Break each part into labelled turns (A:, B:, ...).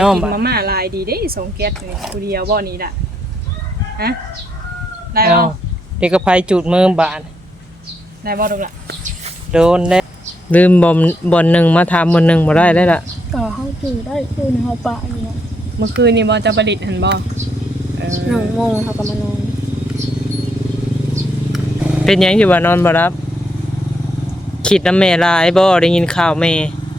A: กินมาม่าลายดีได้2 แก๊สนี่ผู้เดียวบ่นี่ล่ะฮะได้บ่
B: เด็กกระไพจุดมือบาด
A: ได้บ่ลูกล่ะ
B: โดนได้ลืมบอลหนึ่งมาทำบอลหนึ่งมาได้ได้ละ
C: ก็เขาจือได้คืนเขาปะอยู่เนาะ
A: เมื่อคืนนี่บ่จะประดิษฐ์หันบ่
C: 1 โมงเขาก็มานอน
B: เป็นยังอยู่ว่านอนบ่รับคิดน้ำแม่ลายบ่ได้ยินข่าวแม่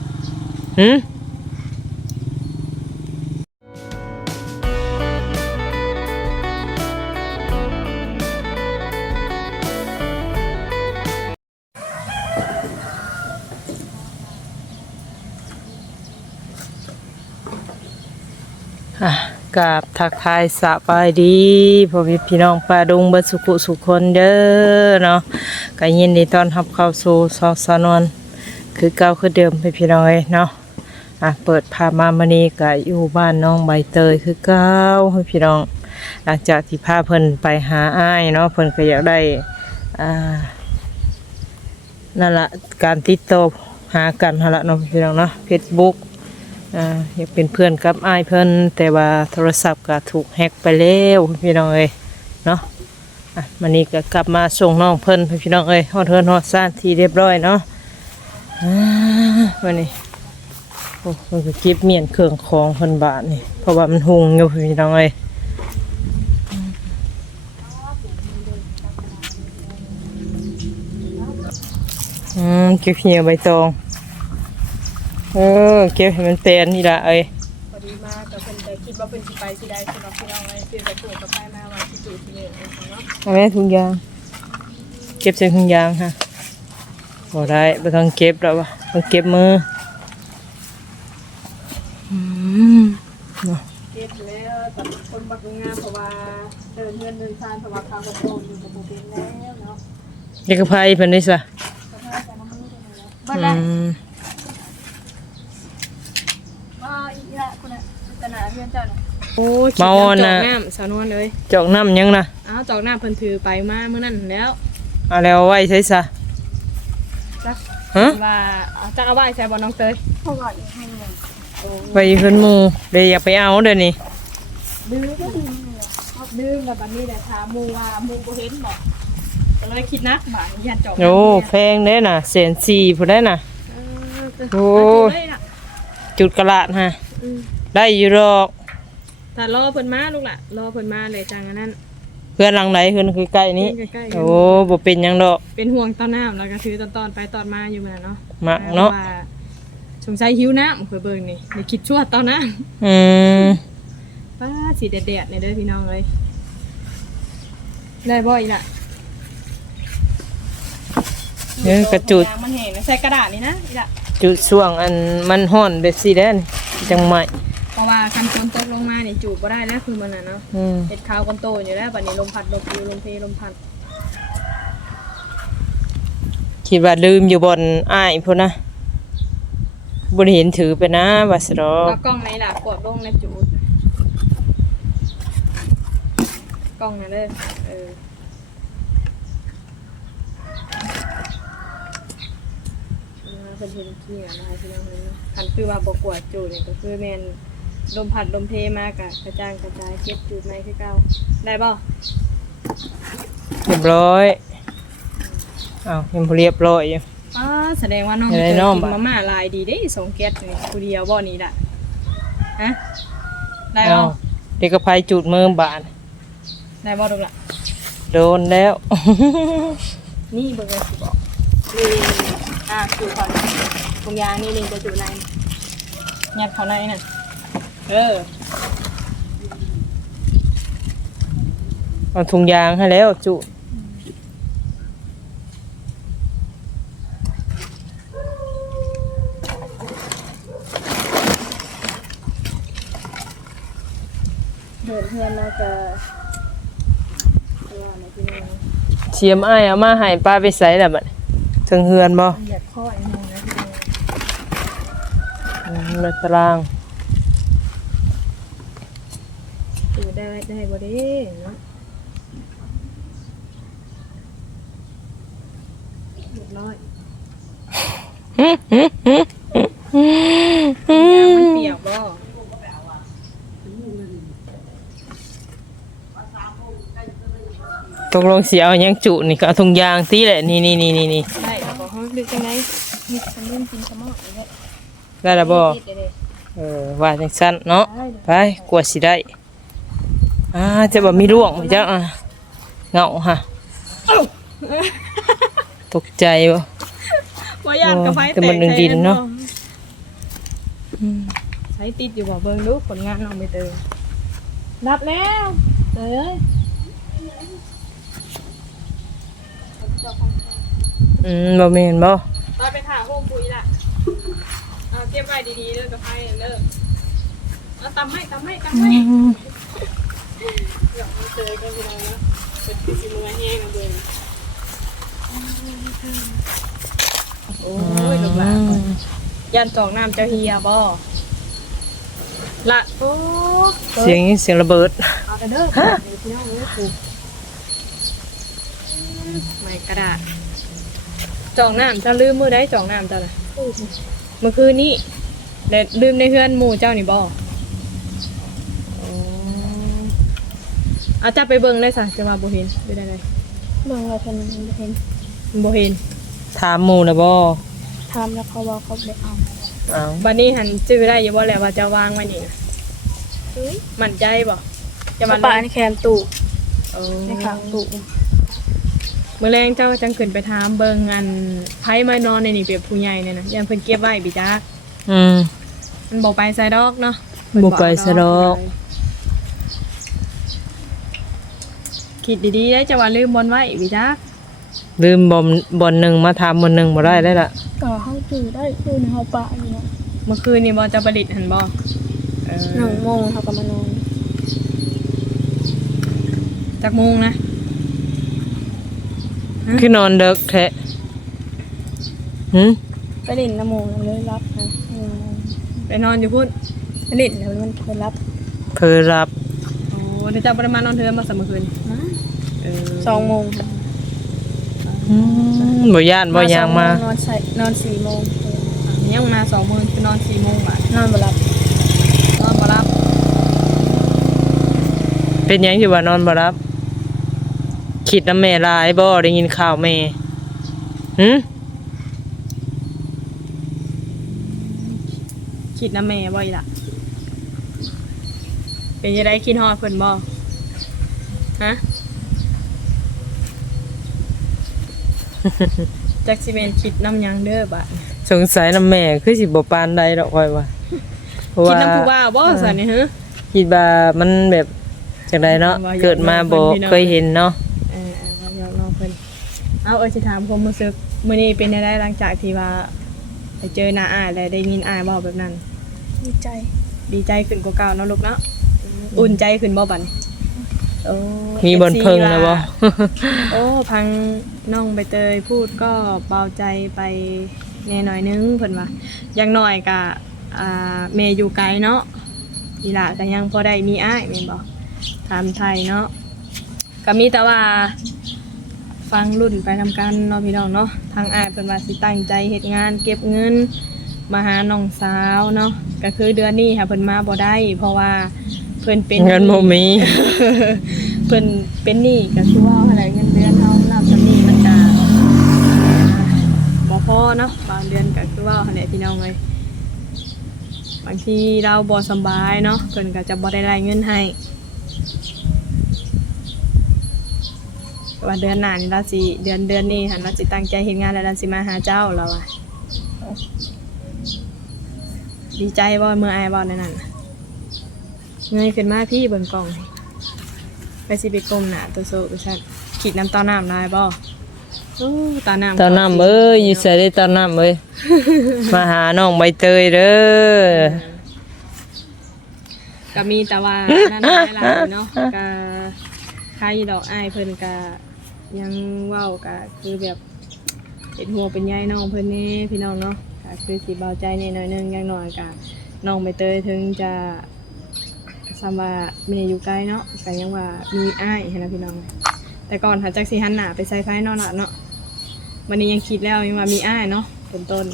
B: กับทักทายสบายดีพ่อพี่น้องป้าดุงเบิดสุขุสุขคนเด้อเนาะก็ยินดีต้อนรับเข้าสู่ซอกสนวนคือเก่าคือเดิมพี่น้องเนาะเปิดพามามื้อนี้ก็อยู่บ้านน้องใบเตยคือเก่าพี่น้องหลังจากที่พาเพิ่นไปหาอ้ายเนาะเพิ่นก็อยากได้นั่นล่ะการติดต่อหากันหั่นล่ะเนาะพี่น้องเนาะ Facebookอยากเป็นเพื่อนกับอ้ายเพิ่นแต่ว่าโทรศัพท์ก็ถูกแฮ็กไปแล้วพี่น้องเอ้ยเนาะวันนี้ก็กลับมาส่งน้องเพิ่นพี่น้องเอ้ยฮอดเฮือนฮอดซ่านที่เรียบร้อยเนาะวันนี้โอ้มันก็เก็บเมียนเครื่องของเพิ่นบาทนี่เพราะว่ามันหุงอยู่พี่น้องเอ้ยเก็บเหี่ยวใบตองเก็บให้มันเต็มนี่ละ
A: พอดีมากก็เพิ่นได้คิดว่าเพิ่นสิไปสิได้สำหรับพี่น้องซื้อกระปุกกับไปมาว่าสิจุดที่นี่เนาะ
B: เอาแม่ถุงยางเก็บใส่ถุงยางค่ะบ่ได้บ่ต้องเก็บแล้ววะต้องเก็บมือ
A: เก็บแล้วแต่คนบักงามเพราะว่าเดินเงินเดินทางเพราะว่าเขาก็โตอยู่กับบ่เป็นแล้วเนาะ
B: เด็กกระไพเพิ่นได้ซะ
A: บ่ได้อีละคุณน่ะตนาเพื่อนเจ้าน่ะโอ้ยจอกน้ำสาวนวลเลย
B: จอกน้ำยังนะ
A: จอกน้ำเพิ่นถือไปมาเมื่อนั้นแล้ว
B: แล้วไว้ใช่ซะ
A: จักว่าจักเอาไว้ใส่บ่น้องเตย
C: เพราะว่าอีกให้เงิน
B: ไปเพิ่นหมู่เลยอยากไปเอาเด้อนี่
A: ดื้อแล้วบัดนี้ได้ถามหมู่ว่าหมู่บ่เห็นบ่ก็เลยคิดนักบาดนี้ยันจอก
B: โอ้แพงเด้น่ะ140พุ่นได้น่ะโอ้จุดกระลาดฮะได้อยู่หรอก
A: แต่รอเพิ่นมาลูกล่ะรอเพิ่นมาเลยจังอันนั้น
B: เพื่อนหลังไหนเพื่อนคือใกล้นี้โอ้บ่เป็นยังดอก
A: เป็นห่วงตอนน้ำแล้วก็ถือตอนไปตอนมาอยู่เหมือนเนาะ
B: มักเนาะ
A: สงสัยหิวน้ำเคยเบิ่งนี่ไม่คิดชั่วตอนนั้นป้าสีแดดเนี่ยเด้อพี่น้องเลยได้บ่อยล่ะ
B: กระจุด
A: มันแห้งใส่กระดาษนี่นะอีล่ะ
B: จุดช่วงอันมันห่อนเบ็ดสีแดงจังใหม่
A: เพราะว่าคันฝนตกลงมาเนี่ยจูบก็ได้แล้วคือมันน่ะเนาะเห็ดขาวกันโตอยู่แล้วบัดนี้ลมพัดลมปิวลมเพลมพัด
B: คิดว่าลืมอยู่บนอ้ายพุ่นนะบนเห็นถือไปนะวัสดุ
A: แล้วกล้องไหนล่ะกดลงในจูดกล้องนั่นเลยเป็นเห็นขี้อ่ะนะคะพี่น้องคันคือว่าบกวดจูดเนี่ยก็คือแมนลมพัดลมเพมากะกระจางกระจายเก็บจูดในคือเก่าได้บ่
B: เรียบร้อยยังเรียบร้อยอยู่
A: แสดงว่าน้องเคยกินมาม่าลายดีได้2 แก๊สนี่ผู้เดียวบ่นี่ล่ะฮะได้บ่
B: เด็กกระไพจุดมือบาด
A: ได้บ่ลูกล่ะ
B: โดนแล้ว
A: นี่เบิ่งเลยสิบอกนี่จูก่อนตรงยางนี่จะจูในยัดเข้าในน่ะ
B: เอาถุงยางให้แล้วจุ
A: เดินเพื่อนแล้วจะ
B: เชียมอ้ายเอามาให้ป้าไปใส่แล้วบัดถึงเฮือนบ่
A: อยากข้อไอ้หนูนะ
B: ในตาราง
A: ได้บ่ได้เนาะเรียบร้อยมันเปียกบ่
B: ตกลงสิเอาหยังจุนี่ก็เอาถุงยางติแหละนี่
A: ได้บ่เฮาดึกจังได๋
C: มีคนเล่นกินขมอดเลย
B: ได้แล้วบ่
A: ติดเลย
B: ว่าจังซั่นเนาะไปกว่าสิได้จะบ่มีร่วงบ่จ๊ะเหงาฮะตกใจบ่
A: บ่ย่านกับไฟ
B: แต่มันดินเนาะ
A: ใช้ติดอยู่บ่เบิ่งดูผลงานน้องใบเตยรับแล้วเอ้ย
B: บ่แม่นบ่
A: ตอนไปถ่าโฮมปุ๋ยล่ะเอาเก็บไว้ดีๆเด้อกับไฟเด้อเอาตำไม้เดี๋ยวมันเจอกันพี่น้องเนาะเป็นสิมือแห้งนะเบิ่งโอ้ยลูกหลานยันจอกน้ำเจ้าเฮียบ่ละโอ้
B: เสียงระเบิด
A: เอาแต่เด้อพี่น้องเอ้ยกูไม่กระดาษจอกน้ำเจ้าลืมมือได้จอกน้ำเจ้าล่ะเมื่อคืนนี้ได้ลืมในเฮือนหมู่เจ้านี่บ่อาจจะไปเบิ่งได้ซะจะว่าบ่เห็นได้ได้
C: เมืองเราคนเห็น
A: บ่เห็น
B: ถามหมู่นะบ่
C: ทำแล้วเขาว่าเขาไม่เอา
B: อ้าว
A: บัดนี้หันจื้อได้อยู่บ่แหละว่าจะวางไว้นี่นะมั่นใจบ่จะ
C: ป
A: มา
C: ลาในแคมตู้
A: เออ
C: ในข้างตู้
A: มื้อแรงเจ้าจังขึ้นไปถามเบิ่งอันไผมานอนในนี่เปรียบผู้ใหญ่เนี่ยนะยังเพิ่นเก็บไว้บิจัก มันบ่ไปไสดอกเนาะ
B: บ่ไปไสดอก
A: คิดดีๆได้จะว่าลืมบอลไว้บิจัก
B: ลืมบอลหนึ่งมาถามบอลหนึ่งบ่ได้ได้ละ
C: ก็เขาจือได้คือในเขาปะอยู่เนาะ
A: เมื่อคืนนี่บ่จะประดิษฐ์หันบ่
C: 1 โมงเขาก็มานอน
A: จักโมงนะ
B: คือนอนเด็กแท้
C: ไปเล่นน้ำโมงเลยรับนะ
A: ไปนอนอยู่พุ่น
C: ไปเล่นแล้วมันเคยรับ
B: เพิ่นรับ
A: โอ้เดี๋ยวเจ้าบ่ได้มานอนเทือนบ่ซะเมื่อคืน
C: 2 โมง
B: บ่ย่านบ่ยางมาน
C: อน4 โมง
A: ยังมา2มื้อคือนอน4โมงบาด
C: นอนบ่หลับ
A: นอนบ่หลับ
B: เป็นหยังอยู่ว่านอนบ่รับคิดน้ำแม่หลายบ่ได้ยินข่าวแม่
A: คิดนำแม่บ่อีล่ะเป็นจังได๋คิดฮอดเพิ่นบ่ฮะ จักสิแม่นคิดนำหยังเด้อบัด
B: สงสัยน้ำแม่คือสิบ่ปานใดดอกค่อยว่าเพราะ
A: คิด
B: ว่า
A: นำผู้ว่าบ่ซั่นนี่ฮะ
B: คิดว่ามันแบบจังไดเนาะเกิดมาบ่เคยเห็นเนาะ
A: ว่ายอกน้องเพิ่นเอาสิถามความรู้สึกมื้อนี้เป็นจังไดหลังจากที่ว่าไปเจอหน้าอ้ายแล้วได้ยินอ้ายเว้าแบบนั้น
C: ดีใจ
A: ดีใจขึ้นกว่าเก่าเนาะลูกเนาะอุ่นใจขึ้นบ่บัดนี้โอ้
B: มีบนเพิงนะบ่
A: โอ้พังน้องใบเตยพูดก็เบาใจไปแน่หน่อยนึงเพิ่นว่าอย่างน้อยก็แม่อยู่ไกลเนาะอีหล่ะก็ยังพอได้มีอ้ายแม่นบ่ถามไทยเนาะก็มีแต่ว่าฟังรุ่นไปทำกันเนาะพี่น้องเนาะทางอ้ายเพิ่นว่าสิตั้งใจเฮ็ดงานเก็บเงินมาหาน้องสาวเนาะก็คือเดือนนี้ค่ะเพิ่นมาบ่ได้เพราะว่าเพิ่นเป็น
B: เงินบ่มี
A: เพิ่นเป็นหนี้ก็คือว่าอะไรเงินเดือนเฮารับจำนี้มันก็บ่พอเนาะบางเดือนก็คือว่าหั่นแหละพี่น้องเอ้ยบางทีเราบ่สำบายเนาะเพิ่นก็จะบ่ได้รายเงินให้ว่าเดือนหน้านี่เราสิเดือนนี้หั่นเราสิตั้งใจเฮ็ดงานแล้วเราสิมาหาเจ้าแล้วอ่ะดีใจบ่เมื่ออายบ่นั่นน่ะเงยขึ้นมาพี่เบิ่งกล้องไปสิไปก้มหน้าตัวโซตัวชัดขีดน้ำตาน้ำลายบ่โอ้ตาน้ำ
B: ตอนน้ำเอ้ยอยู่ใส่ได้ตอนน้ำเอ้ย มาหาน้องใบเตยเด้อ
A: ก็มีแต่ว่านั่นหลายๆเนาะก็ใครดอกอ้ายเพิ่นก็ยังเว้าก็คือแบบเป็นห่วงเป็นใยน้องเพิ่นแน่พี่น้องเนาะก็คือสิเบาใจนิดหน่อยนึงอย่างน้อยก็น้องใบเตยถึงจะซ้ำว่าแม่อยู่ไกลเนาะก็ยังว่ามีอ้ายให้นะพี่น้องแต่ก่อนหาจักสิหันหน้าไปใส่ไฟเนาะเนาะวันนี้ยังคิดแล้วยังว่ามีอ้ายเนาะเป็นต้น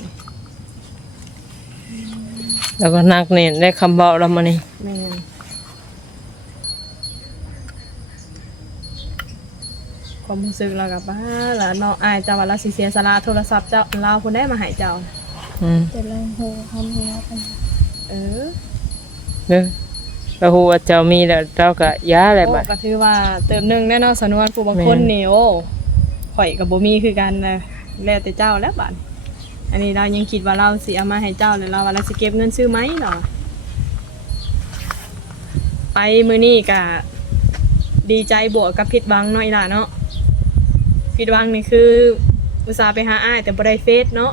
B: แล้วก็นักเน้นได้คำเบาแล้วมานี่
A: แม่นความรู้สึกเรากับบ้าแล้วเนาะอายเจ้าว่าเราสิเสียสละโทรศัพท์เจ้าเราคนได้มาให้เจ้า
C: แต่เราโหทำหัวไป
A: เออ
B: เด้อเราฮู้ว่าเจ้ามีแล้วเราก็ย้าแหละ
A: โอ้
B: บัด
A: ก็ถือว่าเติมหนึ่งแน่นอนสำนวนผู้บางคนนี่โอ้ข่อยกับบ่มีคือกันนะแล้วแต่เจ้าแล้วบัดอันนี้เรายังคิดว่าเราสิเอามาให้เจ้าแล้วเราว่าเราสิเก็บเงินซื้อไหมเนาะไปมื้อนี้ก็ดีใจบวกกับผิดหวังหน่อยล่ะเนาะผิดหวังนี่คืออุตส่าห์ไปหาอ้ายแต่บ่ได้เฟซเนาะ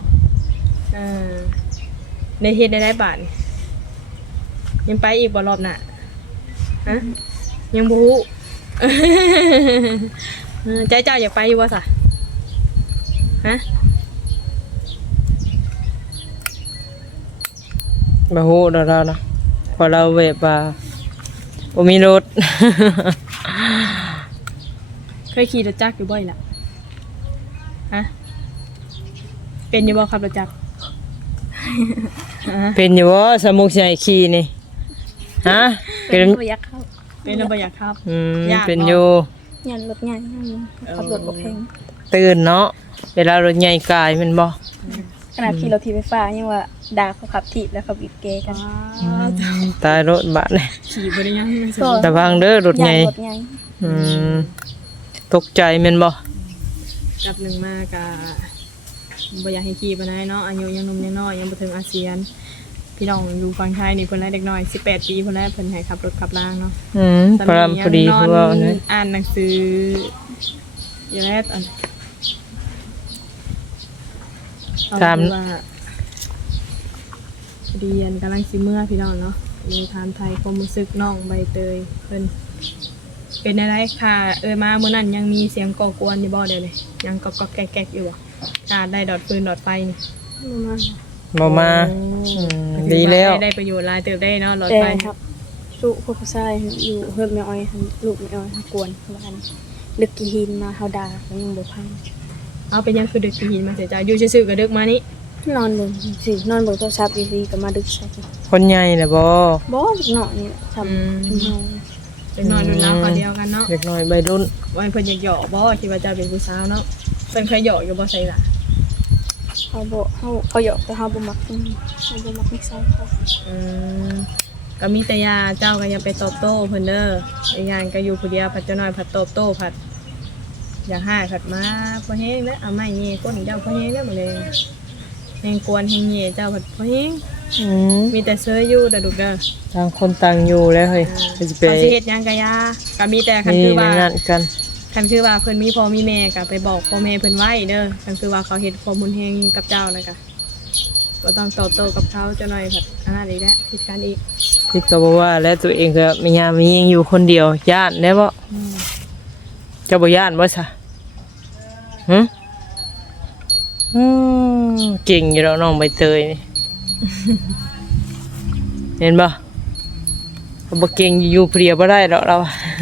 A: ในเฮ็ดได้บาดนี่ยังไปอีกบ่รอบหน้าฮะยังบ่ฮู้ ใจเจ้าอยากไปอยู่บ่ซะฮะ
B: บ่ฮู้ดอกเราเนาะเพอเราแบบว่าบ่มีรถ
A: เคยขี่รถจักรอยู่บ่อยล่ะฮะเป็นอยู่บ่ขับรถจักร ฮะ
B: เป็นอยู่บ่สมุกใหญ่ขี่นี่ฮะเป็น
C: บ่อยากเข้า
A: เป็นแล้วบ่อยากขับ ยาก
B: เป็น
A: เนาะ
B: อยู่
C: ยันรถใหญ่ขับรถบ่แข็ง
B: ตื่นเนาะเวลารถใหญ่กายแมันบ่
C: ขนาดขี่รถถีบไฟฟ้ายังว่าด่าเขาขับถีบแล้วเขาบีบเกกัน
B: ตายรถบาดเลย
A: ขี่บ่ได้ยัง
C: ก็
B: ระวังเด้อรถใหญ่
C: ยันรถใหญ่
B: อืมตกใจแม่นบ่
A: จับหนึ่งมากะบ่อยากให้ขี่ปานใดเนาะอายุยังหนุ่มยังน้อยยังบ่ถึงอาเซียนพี่น้องอยู่ฝั่งไทยนี่เพิ่นแลเด็กน้อย18 ปีเพิ่นแลเพิ่นให้ขับรถขับรางเนาะ
B: พรามพอดี
A: นอ
B: คื
A: น
B: อว่าเนย
A: อ่านหนังสืออยู่แล้วตอน
B: ตาม
A: ว่าเรียนกำลังสิเมื่อพี่น้องเนาะมีทานไทยความรู้สึกน้องใบเตยเพิ่นเป็นอะไรค่ะมาเมื่อนั้นยังมีเสียงก่อกวนอยู่บ่เดี๋ยวนี้ยังก๊อกๆแก๊กๆอยู่บ่ค่ะได้ดอดปืนดอดไฟนี่
C: ประมาณ
B: บ่มา
A: โอ้
B: ดีแล้ว
A: ได้ประโยชน์หลายเติบได้เนาะดอด
C: แต่
A: ไฟ
C: ครับสู้พวกผู้ชายอยู่เพิ่มแม่อ้อยลูกแม่อ้อยกวนบ้านลึกกี่หินมาเฮาด่าก็ยังบ่พัง
A: เอาเป็นยังคือดึกที่หินมาเสียใจอยู่ซื่อๆก็ดึกมานี่
C: นอนเบิ่งสินอนเบิ่งโทรศัพท์ดีๆก็มาดึกใส่
B: คนใหญ่น่ะบ่
C: บ่เด็กน้อยนี่ทำเฮา
A: เป็นนอนรุ่นราวคนเดียวกันเนาะ
B: เด็กน้อยวัยรุ่น
A: วันเพิ่นอยากหยอกบ่คิดว่าเจะเป็นผู้สาวเนาะเพิ่นเคยหยอกอยู่บ่ใส่ล่ะ
C: เขาหยอกแต่เฮาบ่มักเฮาบ่มักนิสัยเขา
A: อืมก็มีแต่ยาเจ้าก็อย่าไปตอบโต้เพิ่นเด้ออีกอย่างก็อยู่ผู้เดียวผัดเจ้าน้อยผัดตอบโต้ผัดอยากให้ผัดมาบ่แฮงแล้วเอาไม้นี่ก้นเจ้าบ่แฮงแล้วมื้อนี้แฮงกวนแฮงเหี่ยเจ้าผัดบ่แฮง
B: อืม
A: มีแต่เสื้ออยู่แต่ดุกเด้อ
B: ต่างคนต่างอยู่แล้วเฮ้ยก็สิไป
A: เขาสิเฮ็ดหยังก็ยาก็มีแต่คัน
B: นี่
A: คือว่า
B: นั่นกัน
A: คันคือว่าเพิ่นมีพ่อมีแม่ก็ไปบอกพ่อแม่เพิ่นไว้เด้อคันคือว่าเขาเฮ็ดข้อมูลแฮงกับเจ้านะก็บ่ต้องตอบโต้กับเขาเจ้าน้อยผัดอันนั้นอีกแล้วผิดกันอีก
B: พี่ก็บอกว่าแล้วตัวเองก็มียามมียิงอยู่คนเดียวย่านได้บ่เจ้าบ่ย่านบ่ซะหึเก่งอยู่แล้วน้องใบเตยนี่ เห็นบ่เขาบ่เก่งอยู่เพลียบ่ได้ดอกเรา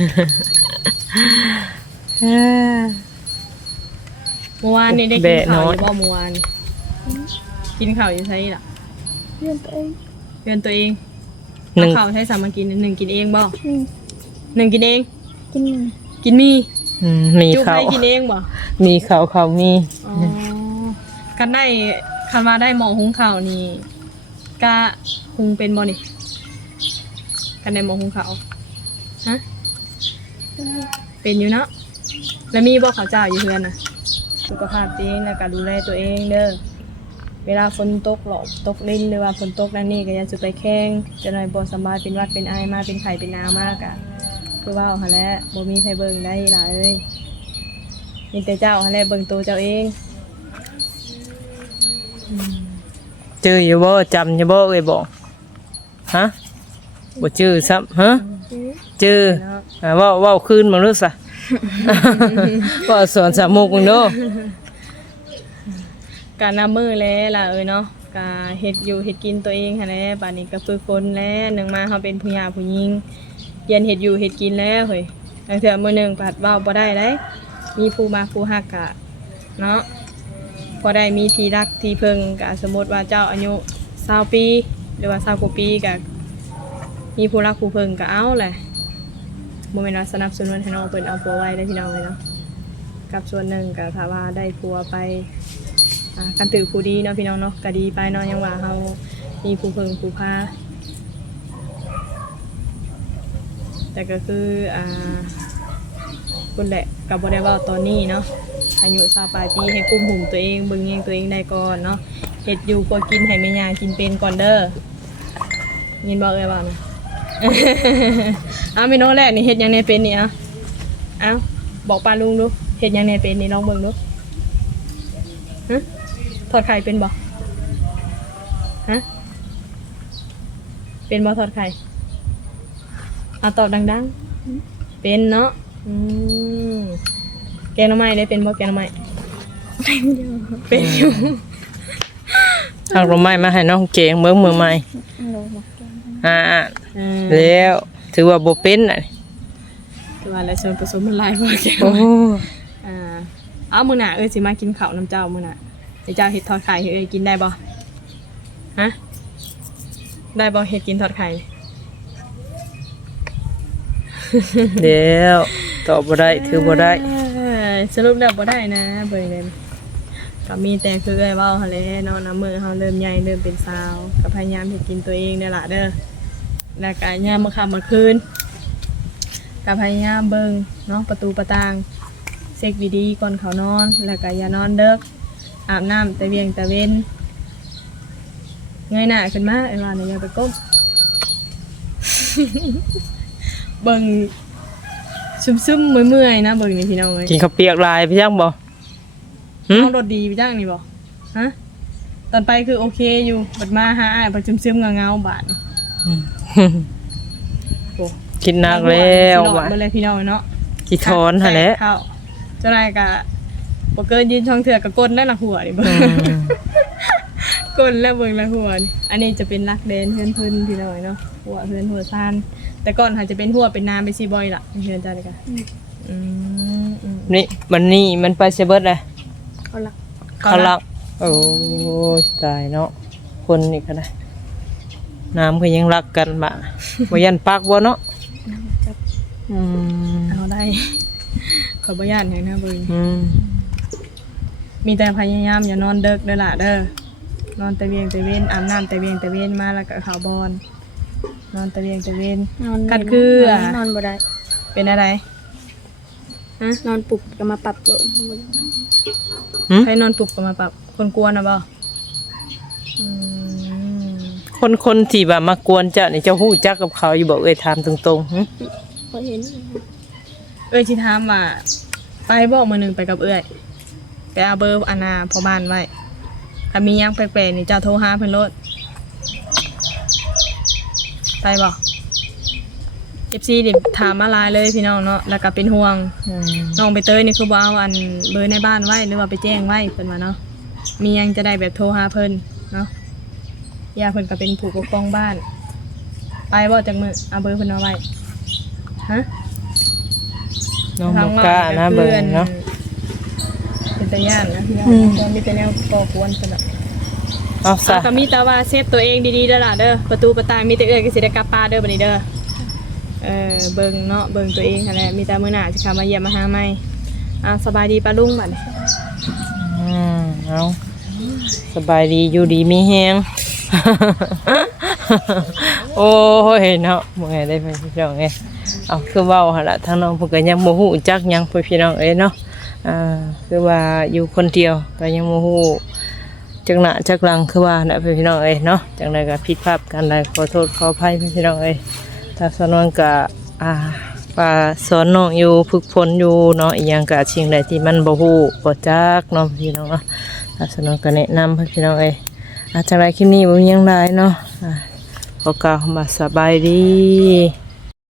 A: เมื่อวานนี่ได้กิน
B: แบะน้
A: ข้าว
B: อ
A: อย ยู่บ่เมื่อวานกินข้าวอยู่ไสล่ะ
C: เพื่อนตัวเอง
A: เรือนตัวเอง
B: หนึ่ง
A: ข้าวใช้สามัญกินหนึ่งกินเองบ่
C: อืม
A: หนึ่งกินเอง
C: กิน
A: กินมี
B: มี
A: จุ๊บ
B: เขา
A: ให้กินเองบ่
B: มีเขามี
A: อ๋อกันได้คันว่าได้หม้อหุงข้าวนี่กะหุงเป็นบ่นี่กันได้หม้อหุงข้าวฮะเป็นอยู่เนาะแล้วมีบ่ข้าวเจ้าอยู่เฮือนน่ะสุขภาพดีแล้วก็ดูแลตัวเองเด้อเวลาฝนตกหลอกตกลิ้นหรือว่าฝนตกนั่นนี่ก็อย่าสิไปแข่งจะหน่อยบ่สำบายเป็นหวัดเป็นไอมาเป็นไข้เป็นหนาวมากอะคือว่าเอาหั่นแหละบ่มีไผเบิ่งได้ล่ะเอ้ยมีแต่เจ้าหั่นแหละเบิ่งตัวเจ้าเอง
B: เจออยู่บ่จำอยู่บ่เอ้ยบ่ฮะบ่ชื่อซ้ำฮะเจอ
A: เนาะ
B: เว้าคืนมึงรู้ซะ ว่าสอนสามมุกมึงเด้อ
A: การนำมือแล้วล่ะเนาะกาเฮ็ดอยู่เฮ็ดกินตัวเองหั่นแหละบัดนี้ก็ฝึกฝนแล้วหนึ่งมาเฮาเป็นผู้หญิงผู้หญิงเรียนเฮ็ดอยู่เฮ็ดกินแล้วเฮ้ยตั้งแต่มื้อหนึงผัดเว้าบ่ได้เด้มีผู้มาผู้ฮักกะเนาะพอได้มีที่รักที่พึ่งกะสมมุติว่าเจ้าอายุ20ปีหรือว่า20กว่าปีกะมีผู้รักผู้พึ่งก็เอาแหละบ่แม่นว่าสนับสนุนให้น้องเพิ่นเอาผัวไว้ได้พี่น้องเลยเนาะกับส่วนหนึ่งก็ถ้าว่าได้ผัวไปกันถือผู้ดีเนาะพี่น้องเนาะก็ดีไปเนาะยังว่าเฮามีผู้เพิ่งผู้พาแต่ก็คือคุณแหละกับบ่ได้เว้าตอนนี้เนาะอายุ20ปลายปีให้กุมหุ่มตัวเองเบิ่งแยงตัวเองได้ก่อนเนาะเฮ็ดอยู่ก็กินให้แม่ย่ากินเป็นก่อนเด้อยินบ่เอ่ยว่านะ เมนูแรกนี่เฮ็ดหยังในเป็นนี่เอาบอกป้าลุงดูเฮ็ดหยังในเป็นนี่ลองเบิ่งดูฮะทอดไข่เป็นบ่ฮะเป็นบ่ทอดไข่ตอบดังๆเป็นเนาะแกงหน่อไม้ได้เป็นบ่แกงหน่อไม้เป็นอยู่
B: ทางลมไม้มาให้น้องเกงเบิ่งมือใหม่
C: โลมาแกง
B: แล้วถือว่าบ่เป็นน่ะ
A: คือว่าแล้วส่วนผสมมันหลายกว่าแกง
B: โอ้
A: เอามื้อหน้าสิมากินข้าวน้ำเจ้ามื้อหน้าเดี๋ยวเจ้าเฮ็ดทอดไข่ให้กินได้บ่ฮะได้บ่เฮ็ดกินทอดไข่
B: เดี๋ยวตอบบ่ได้ถือบ่ได้
A: สรุปแล้วบ่ได้นะเบิ่งเลยก็มีแต่คือเว้าหั่นแหละเนาะน้ำมือเฮาเริ่มใหญ่เริ่มเป็นสาวก็พยายามเฮ็ดกินตัวเองนี่ล่ะเด้อแล้วก็ยามมื้อค่ำมื้อคืนก็พยายามเบิ่งเนาะประตูประต่างเช็คดีๆก่อนเข้านอนแล้วก็อย่านอนเด้ออาบน้ำแต่เวียงแต่เว้นเงยหน้าขึ้นมาว่าเนี่ยอย่าไปก้ม เบิ่งซึมๆเมื่อยๆนะเบิ่งนี่พี่น้องเอ้ย
B: กินข้าวเปียกลายไปยังบ่หึ
A: เอารถดีไปจ้างนี่บ่ฮะตอนไปคือโอเคอยู่บัดมาหาอ้ายบัดซึมๆเงาๆบาดโอ้
B: กินหนักแล้ว
A: สิหลอ
B: ว่ะ
A: ดบ่เลยพี่น้องเนาะ
B: สิถอนหั่นแหละ
A: เข้าเจ้านายก็บ่เกินยืนช่องเถื่อก็กดแล้วละหัวนี่เบิ่ง กดแล้วเบิ่งละหัวนี่อันนี้จะเป็นรักแดนเพิ่นพี่น้องเนาะหัวเพิ่นหัวซ่านแต่ก่อนหาจะเป็นหัวเป็นน้ำเป็นซีบอยล่ะเพิ่นจ้าเลยค่ะ
B: นี่มันนี่มันไปเสยเบิดเลย
C: เขาหลัก
B: เขาลักโอ้ยตายเนาะคนนี่ก็ได้น้ำก็ยังรักกันบ่บ่ยันปักบ่เนาะ
C: จับ
A: เอาได้ ขอบ่ย่านหยังนะเบิ่ง มีแต่พยายามอย่านอนเดึกเด้อล่ะเด้อนอนแต่เวียงแต่เว้นอาบน้ำแต่เวียงแต่เว้นมาแล้วก็เข้าบอนนอนแต่เวียงแต่เว้น
C: นอน
A: กัดคือน
C: อนบ่ได้
A: เป็นอะไรฮะ
C: นอนปลุกก็มาปรับโลดบ่ได้
A: ใครนอนปลุกก็มาปรับคนกวนนะบ่
B: คนที่ว่ามากวนเจ้านี่เจ้าฮู้จักกับเขาอยู่บ่เอ้ยถามตรงๆหึ
C: บ่เห็น
A: เอ้ยสิถามว่าไปบ่มื้อนึงไปกับเอ้ยไปเอาเบอร์อานาพ่อบ้านไว้ถ้ามีหยังแปลกๆนี่เจ้าโทรหาเพิ่นโลดไปบ่ FC ดิถามมาหลายเลยพี่น้องเนาะแล้วก็เป็นห่วงน้องใบเตยนี่คือบ่เอาอันเบอร์ในบ้านไว้หรือว่าไปแจ้งไว้เพิ่นว่าเนาะมีหยังจะได้แบบโทรหาเพิ่นเนาะย่าเพิ่นก็เป็นผู้ปกครองบ้านไปบ่จักมื้อเอาเบอร์เพิ่นเอาไว้ฮะ
B: น้องบ่กล้านะเบิ่งเนาะ
A: เป็นตาย่านนะพี่น้องบ่มีแต่แนวก่อกวนซั่นน่ะ
B: เอาซะ
A: ก็มีแต่ว่าเซฟตัวเองดีๆเด้อล่ะเด้อประตูประต่างมีแต่เอ้ยก็สิได้กลับป้านเด้อบัดนี้เด้อเบิ่งเนาะเบิ่งตัวเองนั่นแหละมีแต่มื้อหน้าสิเข้ามาเยี่ยมมาหาใหม่สบายดีป้าลุงบัดนี้
B: เอาสบายดีอยู่ดีมีแฮง โอ้ยเนาะบ่ไงได้พี่น้องเอ้ยเอาคือเว้าหั่นล่ะทางน้องเพิ่นก็ยังบ่ฮู้จักหยังพี่น้องเอ้ยเนาะคือว่าอยู่คนเดียวก็ยังบ่ฮู้จักหน้าจักหลังคือว่าน่ะพี่น้องเอ้ยเนาะจังไดก็ผิดพลาดกันได้ขอโทษขออภัยพี่น้องเอ้ยถ้าสนวนก็ว่าสอนน้องอยู่ฝึกฝนอยู่เนาะอีหยังก็สิ่งใดที่มันบ่ฮู้บ่จักเนาะพี่น้องเนาะถ้าสนวนก็แนะนำพี่น้องเอ้ยจังไดคลิปนี้บ่มีหยังหลายเนาะขอกล่าวคำว่าสบายดี